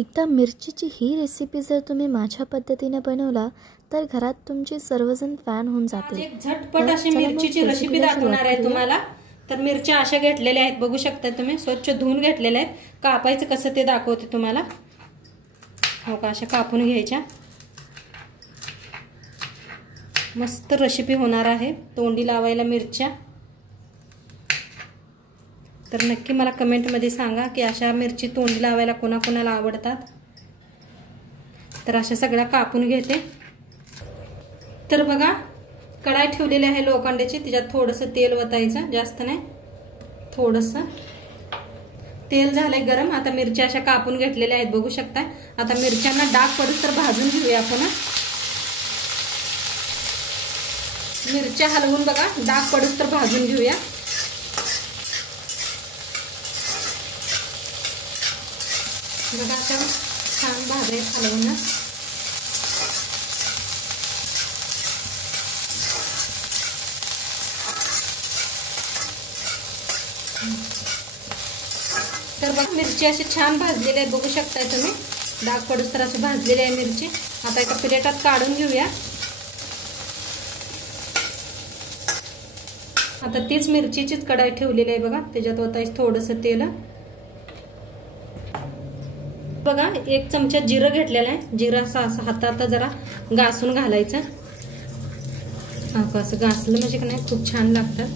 एकदा मिरचीची ही रेसिपी जर तुम्ही माझ्या पद्धतीने बनवला तर घरात तुमचे सर्वजण फॅन होऊन जातील। एक झटपट अशी मिरचीची रेसिपी दाखवणार आहे तुम्हाला। तर मिरच्या अशा घेतलेल्या आहेत, बघू शकता तुम्ही, स्वच्छ धुवून घेतलेल्या आहेत। कापायचं कसं ते दाखवते तुम्हाला। हो का, अशा कापून घ्यायच्या। मस्त रेसिपी होणार आहे तोंडी लावायला मिरच्या। तर नक्की मला कमेंट मध्ये सांगा की अशा मिरची तोंडी लावायला कोणाकोणाला आवडतात। तर अशा सगळ्या कापून घेते। तर बघा, कढाई ठेवलेली आहे लोखंडाची, त्याच्यात थोडंसं तेल ओतायचं, जास्त नाही, थोडंसं तेल झालंय गरम। आता मिरच्या अशा कापून घेतलेल्या आहेत, बघू शकता। आता मिरच्यांना डाग पडूस तर भाजून घेऊया आपण। मिरच्या हलवून बघा, डाग पडूस तर भाजून घेऊया। बघा अशा छान भाजायला हलवून। तर बघा मिरची अशी छान भाजलेली आहे, बघू शकताय तुम्ही, डाग पडूस तर अशी भाजलेली आहे मिरची। आता एका प्लेटात काढून घेऊया। आता तीच मिरचीचीच कढाई ठेवलेली आहे बघा, त्याच्यात ओतायचं थोडंसं तेल। बघा, एक चमचा जिरं घेतलेलं आहे। जिरं असं हातात जरा घासून घालायचं। असं घासलं म्हणजे की नाही खूप छान लागतं।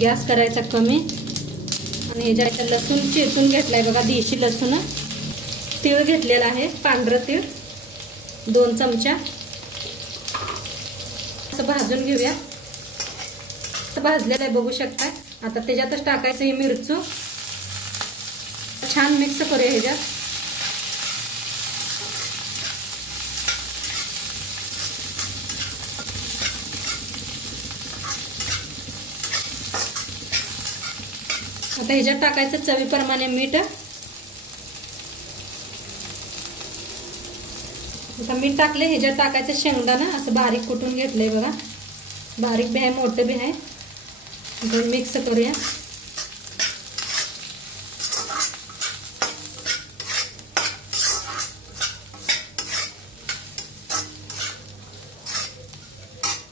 गॅस करायचा कमी। आणि ह्याच्यात लसूण चेचून घेतलाय बघा, देशी लसूण। तीळ घेतलेला आहे, पांढरं तीळ 2 चमचा। असं भाजून घेऊया। असं भाजलेलं आहे, बघू शकता। आता त्याच्यातच टाकायचं ही मिरचू, छान मिक्स करूया ह्याच्यात। आता ह्याच्यात टाकायचं चवीप्रमाणे मीठ। आता मीठ टाकले, ह्याच्यात टाकायचं शेंगदाणा, असं बारीक कुटून घेतलंय बघा, बारीक बी आहे मोठं बी आहे। मिक्स करूया।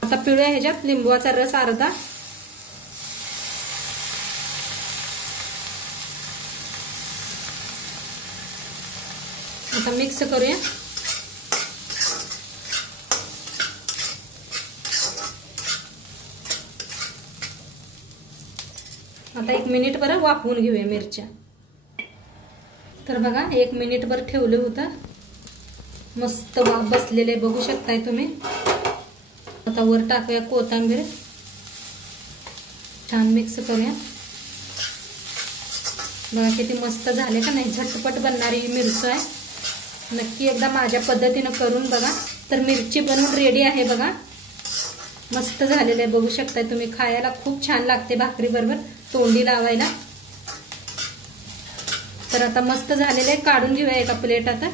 आता पिळूया ह्याच्यात लिंबूचा रस अर्धा। आता मिक्स करूया। आता 1 मिनिटभर वाफवून घेऊया मिरच्या। तर बघा 1 मिनिटभर ठेवलं होतं, मस्त वाफ बसलेले बघू शकताय तुम्ही। आता वर टाकूया कोथिंबीर, छान मिक्स करूया। बघा किती मस्त झाले का नाही, झटपट बनणारी मिरची आहे। नक्की एकदा माझ्या पद्धतीने करून बघा। तर मिरची बनवून रेडी आहे बघा, मस्त झालेले आहे, बघू शकताय तुम्ही। खायला खूप छान लागते भाकरी बरोबर तोंडी लावायला। तर आता मस्त झालेले आहे, काढून घेऊया एका प्लेटात।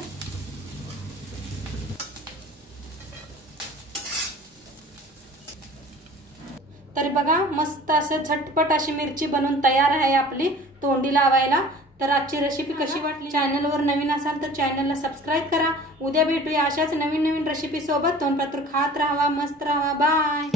तर बघा मस्त असं झटपट अशी मिरची बनवून तयार आहे आपली तोंडी लावायला। तर आजची रेसिपी कशी वाटली? चॅनलवर नवीन असाल तर चॅनलला सबस्क्राइब करा। उद्या भेटूया अशाच नवीन नवीन रेसिपी सोबत। तोंडपात्र खात राहा, मस्त राहा, बाय।